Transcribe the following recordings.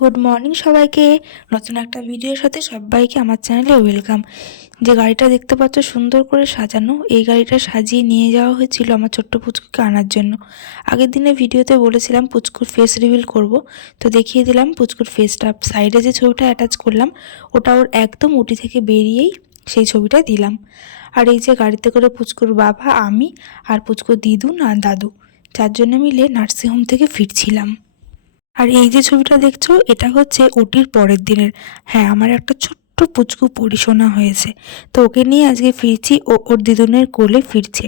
Good morning সবাইকে। নতুন একটা ভিডিওর সাথে সবাইকে আমার চ্যানেলে ওয়েলকাম। যে গাড়িটা দেখতে পাচ্ছ সুন্দর করে সাজানো, এই গাড়িটা সাজিয়ে নিয়ে যাওয়া হয়েছিল আমার ছোট্ট পুচকুকে আনার জন্য। আগের দিনে ভিডিওতে বলেছিলাম পুচকুর ফেস রিভিল করব, তো দেখিয়ে দিলাম পুচকুর ফেসটা। সাইডে যে ছবিটা অ্যাটাচ করলাম ওটা ওর একদম উটি থেকে বেরিয়েই সেই ছবিটা দিলাম। আর এই যে গাড়িতে করে পুচকুর বাবা, আমি আর পুচকুর দিদু না দাদু, চারজনে মিলে নার্সিংহোম থেকে ফিরছিলাম। আর এই যে ছবিটা দেখছো এটা হচ্ছে ওটির পরের দিনের। হ্যাঁ, আমার একটা ছোট্ট পুচকু পরিশোনা হয়েছে, তো ওকে নিয়ে আজকে ফিরছি, ও ওর দিদুনের কোলে ফিরছে।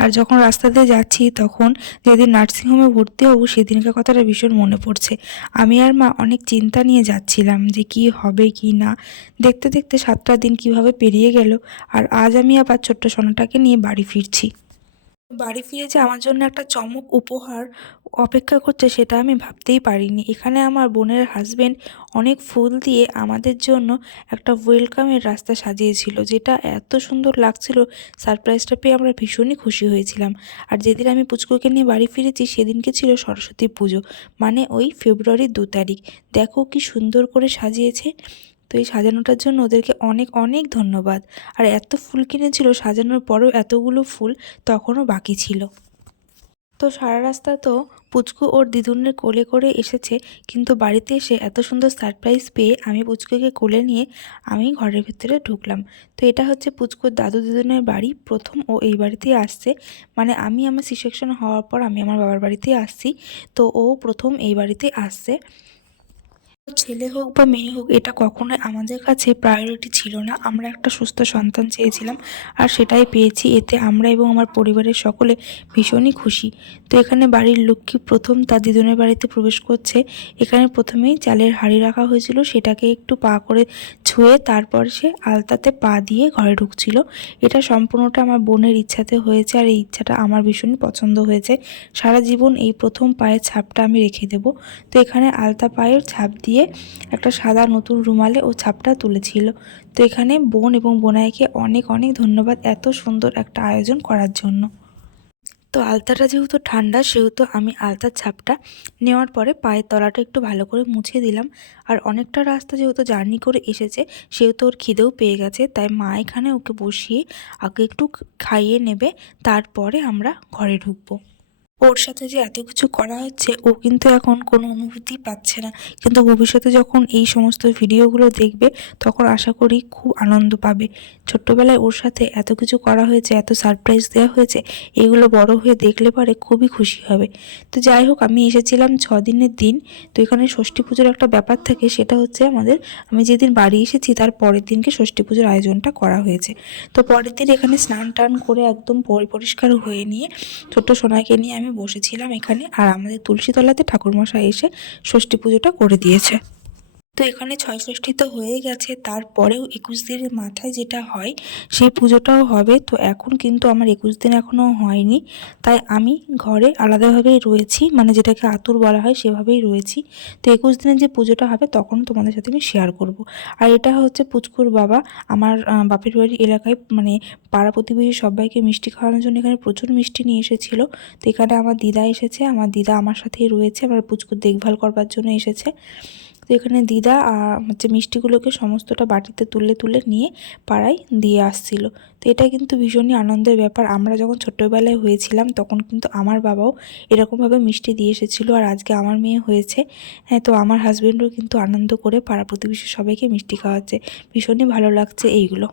আর যখন রাস্তাতে যাচ্ছি তখন যেদিন নার্সিংহোমে ভর্তি হবো সেদিনকার কথাটা ভীষণ মনে পড়ছে। আমি আর মা অনেক চিন্তা নিয়ে যাচ্ছিলাম যে কি হবে কি না। দেখতে দেখতে 7টা দিন কিভাবে পেরিয়ে গেল, আর আজ আমি আবার ছোট্ট সোনাটাকে নিয়ে বাড়ি ফিরছি। বাড়ি ফিরে যে আমার জন্য একটা চমক উপহার অপেক্ষা করছে সেটা আমি ভাবতেই পারিনি। এখানে আমার বোনের হাজবেন্ড অনেক ফুল দিয়ে আমাদের জন্য একটা ওয়েলকামের রাস্তা সাজিয়েছিল, যেটা এত সুন্দর লাগছিল। সারপ্রাইজটা পেয়ে আমরা ভীষণই খুশি হয়েছিলাম। আর যেদিন আমি পুচকুকে নিয়ে বাড়ি ফিরেছি সেদিনকে ছিল সরস্বতী পুজো, মানে ওই ফেব্রুয়ারির 2 তারিখ। দেখো কি সুন্দর করে সাজিয়েছে। তো এই সাজানোটার জন্য ওদেরকে অনেক অনেক ধন্যবাদ। আর এত ফুল কিনেছিল, সাজানোর পরেও এতগুলো ফুল তখনও বাকি ছিল। তো সারা রাস্তা তো পুচকু ওর দিদুনের কোলে করে এসেছে, কিন্তু বাড়িতে এসে এত সুন্দর সারপ্রাইজ পেয়ে আমি পুচকুকে কোলে নিয়ে আমি ঘরের ভেতরে ঢুকলাম। তো এটা হচ্ছে পুচকুর দাদু দিদুনের বাড়ি। প্রথম ও এই বাড়িতেই আসছে, মানে আমি আমার সি সেকশন হওয়ার পর আমি আমার বাবার বাড়িতেই আসছি, তো ও প্রথম এই বাড়িতে আসছে। ছেলে হোক বা মেয়ে হোক, এটা কখনোই আমাদের কাছে প্রায়োরিটি ছিল না। আমরা একটা সুস্থ সন্তান চেয়েছিলাম আর সেটাই পেয়েছি। এতে আমরা এবং আমার পরিবারের সকলে ভীষণই খুশি। তো এখানে বাড়ির লক্ষ্মী প্রথম তার দিদুনের বাড়িতে প্রবেশ করছে। এখানে প্রথমেই চালের হাঁড়ি রাখা হয়েছিল, সেটাকে একটু পা করে ছুঁয়ে তারপর সে আলতাতে পা দিয়ে ঘরে ঢুকছিল। এটা সম্পূর্ণটা আমার বোনের ইচ্ছাতে হয়েছে, আর এই ইচ্ছাটা আমার ভীষণই পছন্দ হয়েছে। সারা জীবন এই প্রথম পায়ের ছাপটা আমি রেখে দেব। তো এখানে আলতা পায়ের ছাপ দিয়ে একটা সাদা নতুন রুমালে ও ছাপটা তুলেছিল। তো এখানে বোন এবং বোনাইকে অনেক অনেক ধন্যবাদ এত সুন্দর একটা আয়োজন করার জন্য। তো আলতাটা যেহেতু ঠান্ডা সেহেতু আমি আলতার ছাপটা নেওয়ার পরে পায়ের তলাটা একটু ভালো করে মুছে দিলাম। আর অনেকটা রাস্তা যেহেতু জার্নি করে এসেছে সেহেতু ওর খিদেও পেয়ে গেছে, তাই মা এখানে ওকে বসিয়ে আগে একটু খাইয়ে নেবে, তারপরে আমরা ঘরে ঢুকবো। ওর সাথে যে এত কিছু করা হচ্ছে ও কিন্তু এখন কোনো অনুভূতি পাচ্ছে না, কিন্তু ভবিষ্যতে যখন এই সমস্ত ভিডিওগুলো দেখবে তখন আশা করি খুব আনন্দ পাবে। ছোট্টবেলায় ওর সাথে এত কিছু করা হয়েছে, এত সারপ্রাইজ দেওয়া হয়েছে, এগুলো বড় হয়ে দেখলে পরে খুবই খুশি হবে। তো যাই হোক, আমি এসেছিলাম 6 দিনের দিন। তো এখানে ষষ্ঠী পুজোর একটা ব্যাপার থাকে, সেটা হচ্ছে আমাদের, আমি যেদিন বাড়ি এসেছি তার পরের দিনকে ষষ্ঠী পুজোর আয়োজনটা করা হয়েছে। তো পরের দিন এখানে স্নান টান করে একদম পরিষ্কার হয়ে নিয়ে ছোট্ট সোনাকে নিয়ে আমি বসেছিলাম এখানে। আর আমাদের তুলসীতলাতে ঠাকুরমশাই এসে ষষ্ঠী পুজোটা করে দিয়েছে। তো এখানে 6ষষ্ঠী তো হয়ে গেছে, তারপরেও 21 দিনের মাথায় যেটা হয় সেই পুজোটাও হবে। তো এখন কিন্তু আমার 21 দিন এখনও হয়নি, তাই আমি ঘরে আলাদাভাবেই রয়েছি, মানে যেটাকে আতুর বলা হয় সেভাবেই রয়েছি। তো 21 দিনের যে পুজোটা হবে তখন তোমাদের সাথে আমি শেয়ার করব। আর এটা হচ্ছে পুচকুর বাবা। আমার বাপের বাড়ির এলাকায় মানে পাড়া প্রতিবেশী সবাইকে মিষ্টি খাওয়ানোর জন্য এখানে প্রচুর মিষ্টি নিয়ে এসেছিলো। তো এখানে আমার দিদা এসেছে, আমার দিদা আমার সাথেই রয়েছে, আমার পুচকুর দেখভাল করবার জন্য এসেছে। তো এখানে দিদা হচ্ছে মিষ্টিগুলোকে সমস্তটা বাটিতে তুলে তুলে নিয়ে পাড়ায় দিয়ে আসছিল। তো এটা কিন্তু ভীষণই আনন্দের ব্যাপার। আমরা যখন ছোট্টবেলায় হয়েছিলাম তখন কিন্তু আমার বাবাও এরকমভাবে মিষ্টি দিয়ে এসেছিলো, আর আজকে আমার মেয়ে হয়েছে। হ্যাঁ, তো আমার হাজবেন্ডও কিন্তু আনন্দ করে পাড়া প্রতিবেশী সবাইকে মিষ্টি খাওয়াচ্ছে। ভীষণই ভালো লাগছে এইগুলো।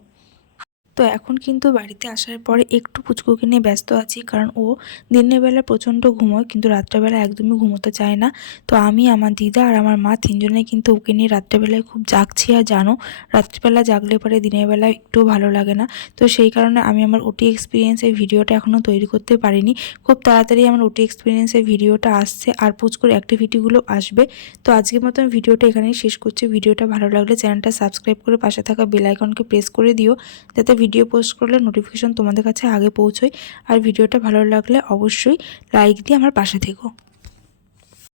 তো এখন কিন্তু বাড়িতে আসার পরে একটু পুচকুকে নিয়ে ব্যস্ত আছি, কারণ ও দিনের বেলা প্রচণ্ড ঘুমোয় কিন্তু রাত্রেবেলা একদমই ঘুমোতে চায় না। তো আমি, আমার দিদা আর আমার মা তিনজনে কিন্তু ওকে নিয়ে রাত্রেবেলায় খুব জাগছি। আর জানো, রাত্রিবেলা জাগলে পরে দিনের বেলা একটুও ভালো লাগে না। তো সেই কারণে আমি আমার ওটি এক্সপিরিয়েন্সের ভিডিওটা এখনও তৈরি করতে পারিনি। খুব তাড়াতাড়ি আমার ওটি এক্সপিরিয়েন্সের ভিডিওটা আসছে আর পুচকুর অ্যাক্টিভিটিগুলো আসবে। তো আজকের মতন ভিডিওটা এখানেই শেষ করছি। ভিডিওটা ভালো লাগলে চ্যানেলটা সাবস্ক্রাইব করে পাশে থাকা বেল আইকনকে প্রেস করে দিও, যাতে ভিডিও পোস্ট করলে নোটিফিকেশন তোমাদের কাছে আগে পৌঁছয়। আর ভিডিওটা ভালো লাগলে অবশ্যই লাইক দিয়ে আমার পাশে থেকো।